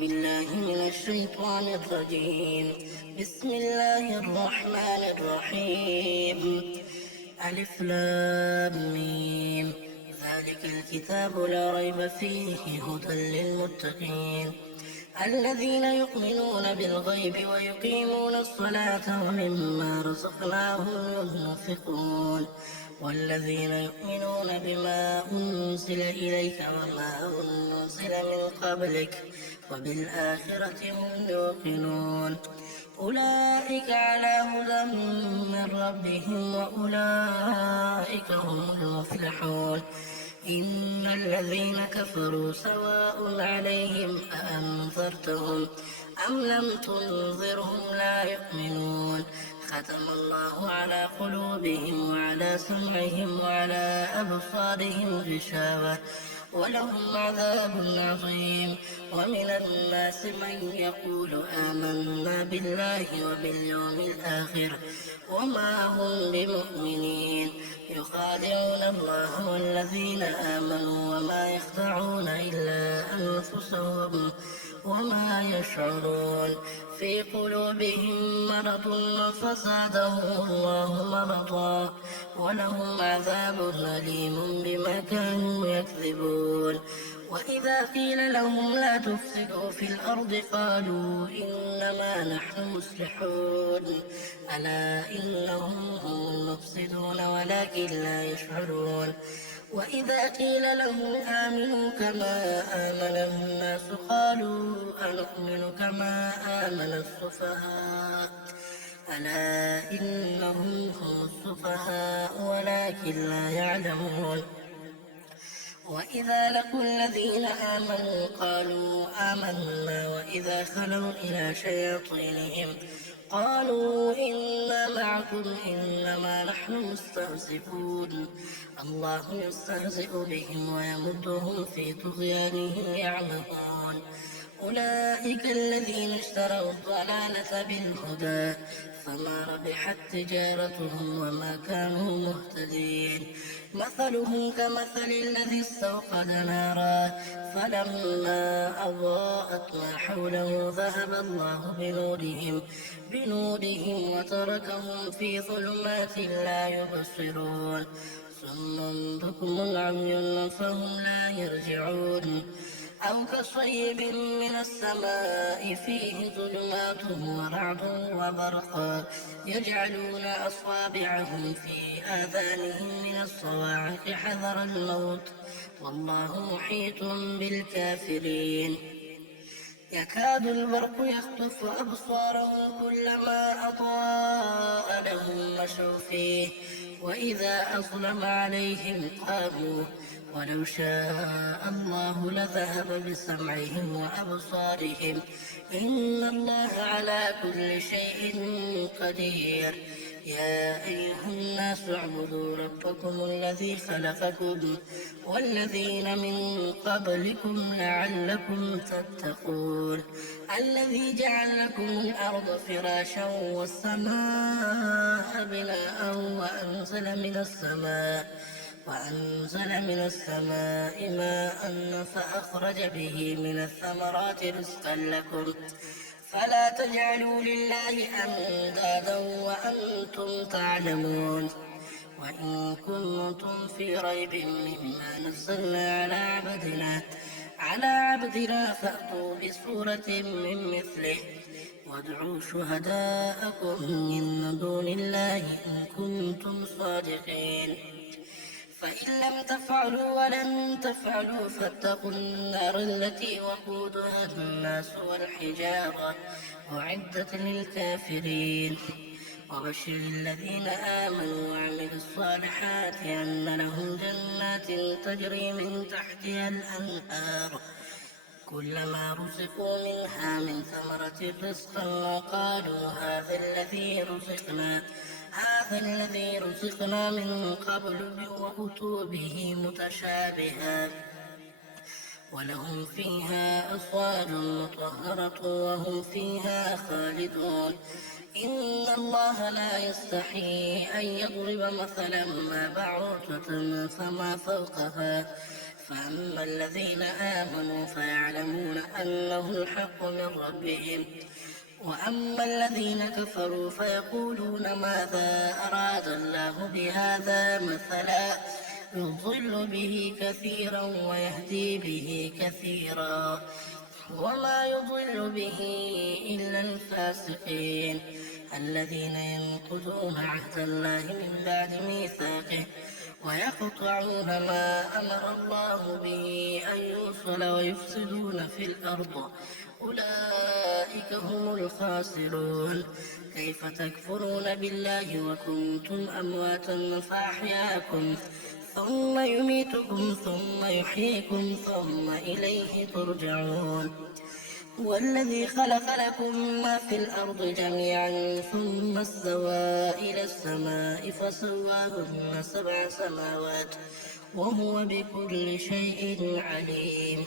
بالله من الشيطان الرجيم. بسم الله الرحمن الرحيم. ألف لام ميم. ذلك الكتاب لا ريب فيه هدى للمتقين الذين يؤمنون بالغيب ويقيمون الصلاة ومما رزقناهم ينفقون والذين يؤمنون بما أنزل إليك وما أنزل من قبلك وبالآخرة هم يوقنون أولئك على هدى من ربهم وأولئك هم المفلحون. إن الذين كفروا سواء عليهم أأنذرتهم أم لم تنذرهم لا يؤمنون ختم الله على قلوبهم وعلى سمعهم وعلى أبصارهم غشاوة ولهم عذاب عظيم. ومن الناس من يقول آمنا بالله وباليوم الآخر وما هم بمؤمنين يخادعون الله والذين آمنوا وما يخدعون إلا أنفسهم وما يشعرون. في قلوبهم مرض فزادهم الله مرضا ولهم عذاب أليم بما كانوا يكذبون. وإذا قيل لهم لا تفسدوا في الأرض قالوا إنما نحن مصلحون ألا إنهم هم المفسدون ولكن لا يشعرون. وإذا قيل لهم آمنوا كما آمن الناس قالوا أنؤمن كما آمن السفهاء ألا إنهم هم السفهاء ولكن لا يعلمون. وإذا لقوا الذين آمنوا قالوا آمنا وإذا خلوا إلى شياطينهم قالوا إنا معكم إنما نحن مستهزئون الله يستهزئ بهم ويمدهم في طغيانهم يعمهون. أولئك الذين اشتروا الضلالة بالهدى فما ربحت تجارتهم وما كانوا مهتدين. مثلهم كمثل الذي استوقد نارا فلما أضاءت ما حوله ذهب الله بنورهم وتركهم في ظلمات لا يبصرون صم بكم عمي فهم لا يرجعون. أو كصيب من السماء فيه ظلمات ورعد وبرق يجعلون أصابعهم في آذانهم من الصواعق حذر الموت والله محيط بالكافرين. يكاد البرق يخطف أبصارهم كلما أضاء لهم مشوا فيه وإذا أظلم عليهم قاموا ولو شاء الله لذهب بسمعهم وأبصارهم إن الله على كل شيء قدير. يا أيها الناس اعبدوا ربكم الذي خلقكم والذين من قبلكم لعلكم تتقون الذي جعل لكم الأرض فراشا والسماء بناء وأنزل من السماء ماء فأخرج به من الثمرات رزقا لكم فلا تجعلوا لله أندادا وأنتم تعلمون. وإن كنتم في ريب مما نزلنا على عبدنا فأتوا بسورة من مثله وادعوا شهداءكم من دون الله إن كنتم صادقين. فإن لم تفعلوا ولن تفعلوا فاتقوا النار التي وقودها الناس والحجارة أعدت للكافرين. وبشر الذين آمنوا وعملوا الصالحات أن لهم جنات تجري من تحتها الأنهار كلما رزقوا منها من ثمرة رزقا وقالوا هذا الذي رزقنا من قبل وأتوا به متشابها ولهم فيها أزواج مطهرة وهم فيها خالدون. إن الله لا يستحيي أن يضرب مثلا ما بعوضة فما فوقها فأما الذين آمنوا فيعلمون أنه الحق من ربهم، وأما الذين كفروا فيقولون ماذا أراد الله بهذا مثلا يضل به كثيرا ويهدي به كثيرا وما يضل به إلا الفاسقين الذين ينقضون عهد الله من بعد ميثاقه ويقطعون ما أمر الله به أن يوصل ويفسدون في الأرض أولئك هم الخاسرون. كيف تكفرون بالله وكنتم أمواتا فأحياكم ثم يميتكم ثم يحييكم ثم إليه ترجعون. هو الذي خلق لكم ما في الأرض جميعا ثم استوى إلى السماء فسواهن 7 سماوات وهو بكل شيء عليم.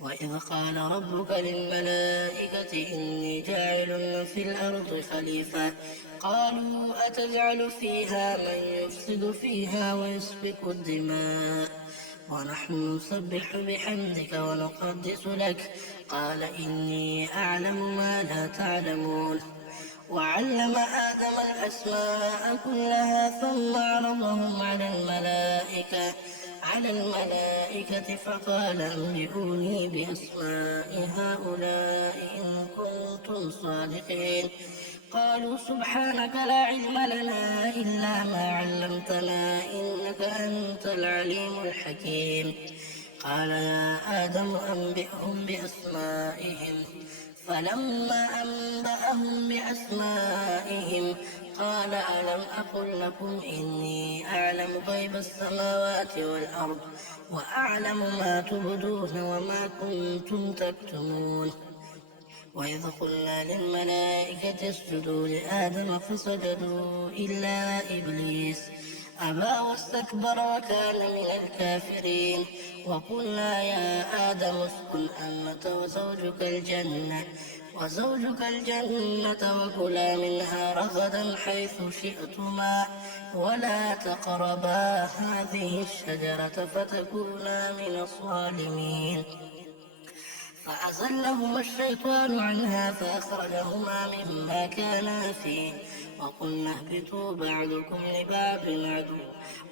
وإذ قال ربك للملائكة إني جاعل في الأرض خليفة قالوا أتجعل فيها من يفسد فيها ويسفك الدماء ونحن نسبح بحمدك ونقدس لك قال إني أعلم ما لا تعلمون. وعلم آدم الأسماء كلها ثم عرضهم على الملائكة فقال أنبئوني بأسماء هؤلاء إن كنتم صادقين. قالوا سبحانك لا علم لنا إلا ما علمتنا إنك أنت العليم الحكيم. قال يا آدم أنبئهم بأسمائهم فلما أنبأهم بأسمائهم قال ألم أقل لكم إني أعلم غيب السماوات والأرض وأعلم ما تبدون وما كنتم تكتمون. وإذ قلنا للملائكة اسجدوا لآدم فسجدوا إلا إبليس أبى واستكبر وكان من الكافرين. وقلنا يا آدم اسكن أنت وزوجك الجنة وكلا منها رغدا حيث شئتما ولا تقربا هذه الشجرة فتكونا من الظالمين. فأزلهما الشيطان عنها فأخرجهما مما كانا فيه وقلنا اهبطوا بعضكم لبعض عدو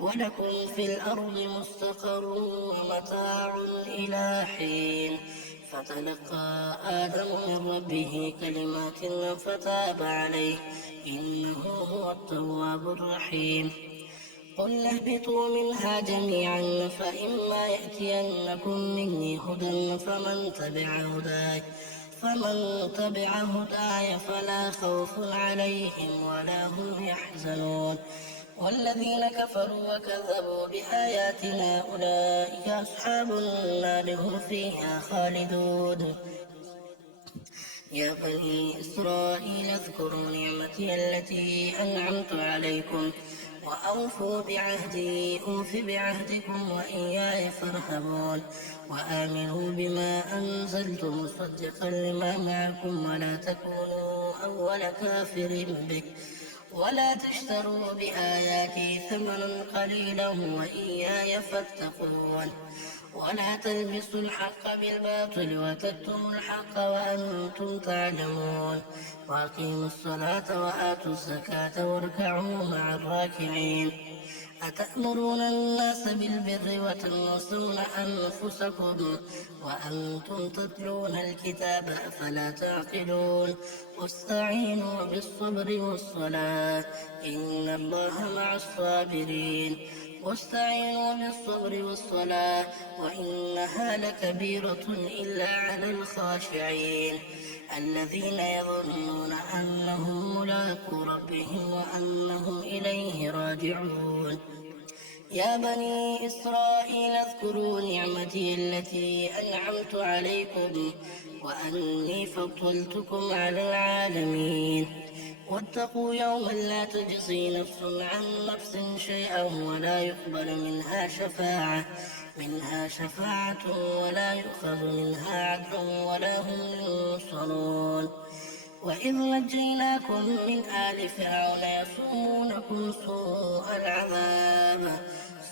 ولكم في الأرض مستقر ومتاع إلى حين. فتلقى آدم من ربه كلمات فتاب عليه إنه هو التواب الرحيم. قل اهبطوا منها جميعا فإما يأتينكم مني هدى فمن تبع هداي فلا خوف عليهم ولا هم يحزنون. والذين كفروا وكذبوا بآياتنا أولئك أصحاب النار هم فيها خالدون. يا بني إسرائيل اذكروا نعمتي التي أنعمت عليكم وأوفوا بعهدي أوف بعهدكم وإياي فارهبون. وآمنوا بما أنزلت مصدقا لما معكم ولا تكونوا أول كافر به ولا تشتروا بآياتي ثمنا قليلا وإياي فاتقون. ولا تلبسوا الحق بالباطل وتكتموا الحق وأنتم تعلمون. وأقيموا الصلاة وآتوا الزكاة واركعوا مع الراكعين. أتأمرون الناس بالبر وتنسون أنفسكم وأنتم تتلون الكتاب أفلا تعقلون. واستعينوا بالصبر والصلاة إن الله مع الصابرين. وإنها لكبيرة إلا على الخاشعين الذين يظنون أنهم ملاقو ربهم وأنهم إليه راجعون. يا بني إسرائيل اذكروا نعمتي التي أنعمت عليكم وأني فضلتكم على العالمين. واتقوا يوما لا تجزي نفس عن نفس شيئا ولا يقبل منها شفاعة ولا يؤخذ منها عدل ولا هم ينصرون. وإذ نجيناكم من آل فرعون يسومونكم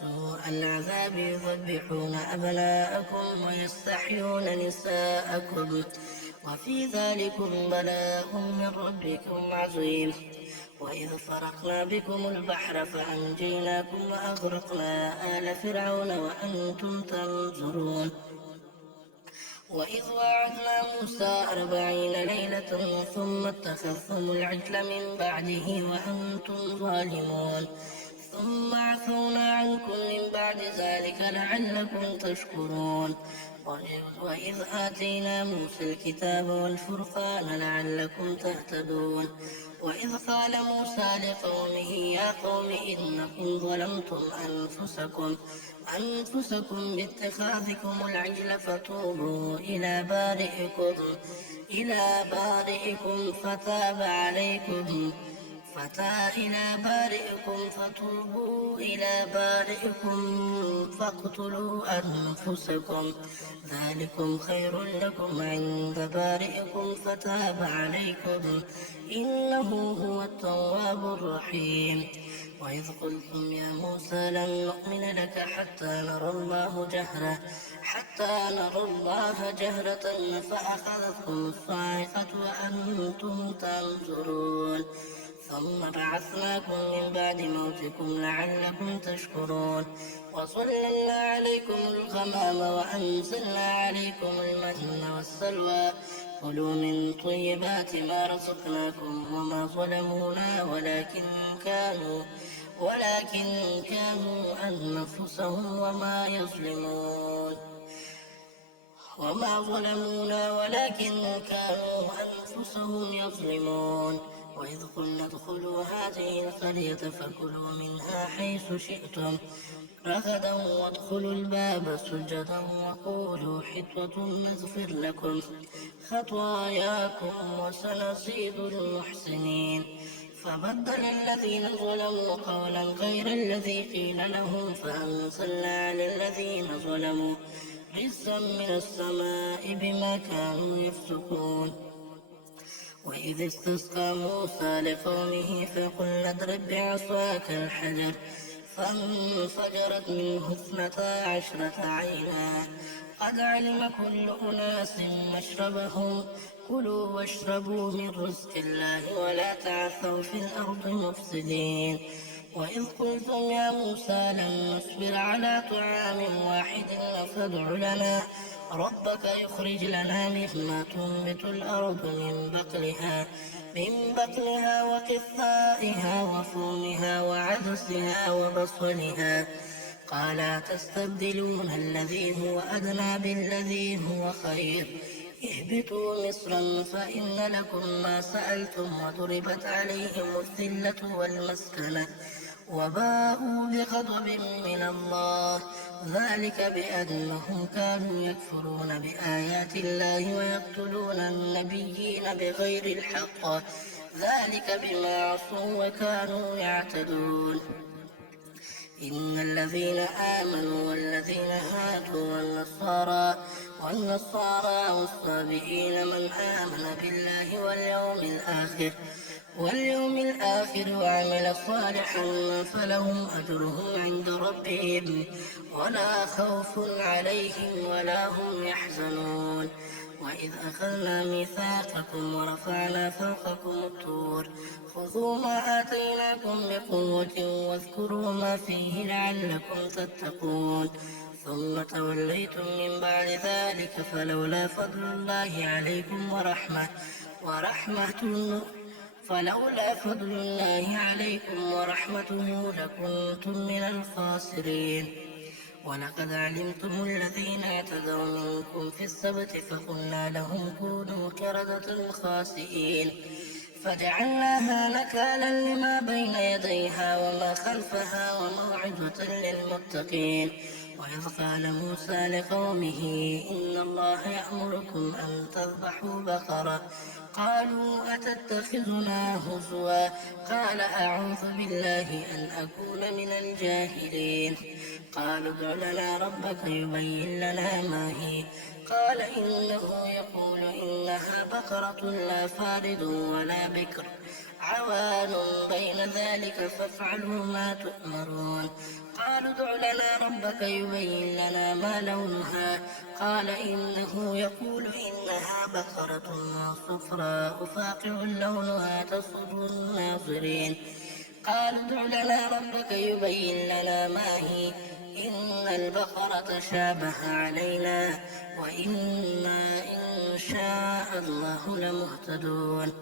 سوء العذاب يذبحون أبناءكم ويستحيون نساءكم وفي ذلكم بلاء من ربكم عظيم. وإذ فرقنا بكم البحر فأنجيناكم وأغرقنا آل فرعون وأنتم تنظرون. وإذ وعدنا موسى 40 ليلة ثم اتخذتم العجل من بعده وأنتم ظالمون ثم عفونا عنكم من بعد ذلك لعلكم تشكرون. وإذ آتينا موسى الكتاب والفرقان لعلكم تهتدون. وإذ قال موسى لقومه يا قوم إنكم ظلمتم أنفسكم باتخاذكم العجل فتوبوا إلى بارئكم فتاب عليكم فتوبوا إلى بارئكم فاقتلوا أنفسكم ذلكم خير لكم عند بارئكم فتاب عليكم إنه هو التواب الرحيم. وإذ قلتم يا موسى لن نؤمن لك حتى نرى الله جهرة فأخذتكم الصاعقة وأنتم تنظرون ثم بعثناكم من بعد موتكم لعلكم تشكرون. وظللنا عليكم الغمام وأنزلنا عليكم المن والسلوى كلوا من طيبات ما رزقناكم وما ظلمونا ولكن كانوا أنفسهم يظلمون. وإذ قلنا ادخلوا هذه القرية فكلوا منها حيث شئتم رغدا وادخلوا الباب سجدا وقولوا حطة نغفر لكم خطاياكم وسنزيد المحسنين. فبدل الذين ظلموا قولا غير الذي قيل لهم فأنزلنا على الذين ظلموا رجزا من السماء بما كانوا يفسقون. وإذ استسقى موسى لقومه فقلنا اضرب بعصاك الحجر فانفجرت منه 12 عينا قد علم كل أناس مشربهم كلوا واشربوا من رزق الله ولا تعثوا في الأرض مفسدين. وإذ قلتم يا موسى لن نصبر على طعام واحد فادع لنا ربك يخرج لنا مما تنبت الأرض من بقلها وقثائها وفومها وعدسها وبصلها قال تستبدلون الذي هو أدنى بالذي هو خير اهبطوا مصرا فإن لكم ما سألتم وضربت عليهم الذلة والمسكنة وباءوا بغضب من الله ذلك بأنهم كانوا يكفرون بآيات الله ويقتلون النبيين بغير الحق ذلك بما عصوا وكانوا يعتدون. إن الذين آمنوا والذين هادوا والنصارى والصابئين من آمن بالله واليوم الآخر وعمل صالحا فلهم أجرهم عند ربهم ولا خوف عليهم ولا هم يحزنون. وإذ أخذنا ميثاقكم ورفعنا فوقكم الطور خذوا ما آتيناكم بقوة واذكروا ما فيه لعلكم تتقون ثم توليتم من بعد ذلك فلولا فضل الله عليكم ورحمته لكنتم من الخاسرين. ولقد علمتم الذين اعتدوا منكم في السبت فقلنا لهم كونوا قردة خاسئين فجعلناها نكالا لما بين يديها وما خلفها وموعظة للمتقين. وإذ قال موسى لقومه إن الله يأمركم أن تذبحوا بقرة قالوا أتتخذنا هزوا قال أعوذ بالله أن أكون من الجاهلين. قالوا ادع لنا ربك يبين لنا ما هي قال إنه يقول إنها بقرة لا فارض ولا بكر عوان بين ذلك فافعلوا ما تؤمرون. قالوا ادع لنا ربك يبين لنا ما لونها قال إنه يقول إنها بقرة صفراء فاقع لونها تسر الناظرين. قالوا ادع لنا ربك يبين لنا ما هي إن البقرة شابه علينا وإنا إن شاء الله لمهتدون.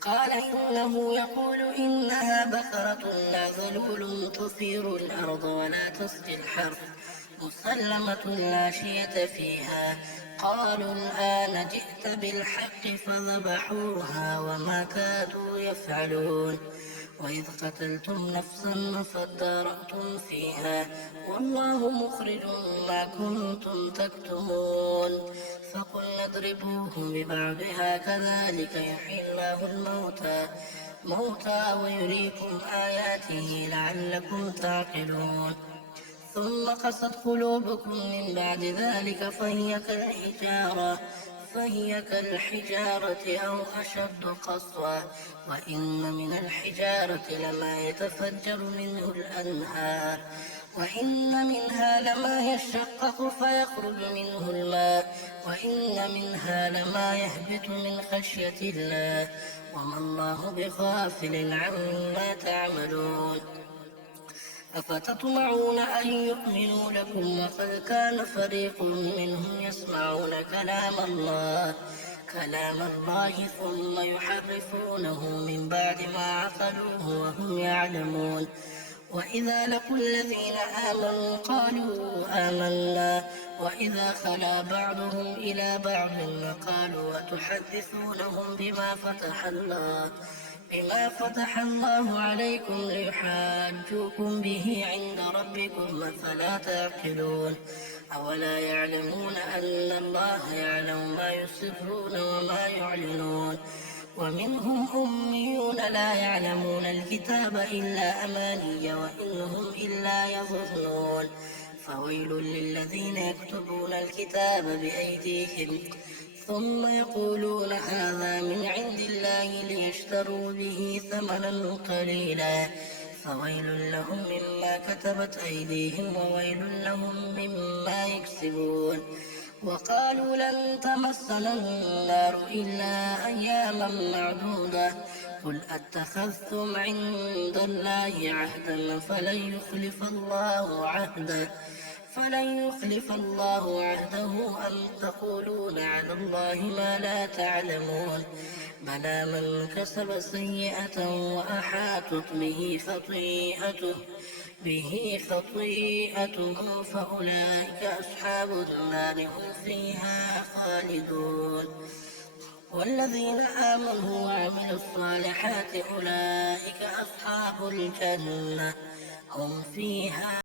قال إنه يقول إنها بقرة لا ذلول تثير الأرض ولا تسقي الحرث مسلمة لا شية فيها. قالوا الآن جئت بالحق فذبحوها وما كادوا يفعلون. وإذ قتلتم نفسا فادارأتم فيها والله مخرج ما كنتم تكتمون. فقلنا اضربوه ببعضها كذلك يحيي الله الموتى ويريكم آياته لعلكم تعقلون. ثم قست قلوبكم من بعد ذلك فهي كالحجارة أو أشد قسوة. وإن من الحجارة لما يتفجر منه الأنهار وإن منها لما يشقق فيخرج منه الماء وإن منها لما يهبط من خشية الله وما الله بغافل عما تعملون. أفتطمعون أن يؤمنوا لكم وقد كان فريق منهم يسمعون كلام الله ثم يحرفونه من بعد ما عقلوه وهم يعلمون. وإذا لقوا الذين آمنوا قالوا آمنا وإذا خلا بعضهم إلى بعض قالوا وتحدثونهم بما فتح الله عليكم ليحاجوكم به عند ربكم فلا تعقلون. أولا يعلمون أن الله يعلم ما يسرون وما يعلنون. ومنهم أميون لا يعلمون الكتاب إلا أماني وإنهم إلا يظنون. فويل للذين يكتبون الكتاب بأيديهم ثم يقولون هذا من عند الله ليشتروا به ثمنا قليلا فويل لهم مما كتبت أيديهم وويل لهم مما يكسبون. وقالوا لن تمسنا النار إلا أياما معدودة قل أتخذتم عند الله عهدا فلن يخلف الله عهده أم تقولون على الله ما لا تعلمون. بلى من كسب سيئة وأحاطت به خطيئته فأولئك أصحاب النار هم فيها خالدون. والذين آمنوا وعملوا الصالحات أولئك أصحاب الجنة هم فيها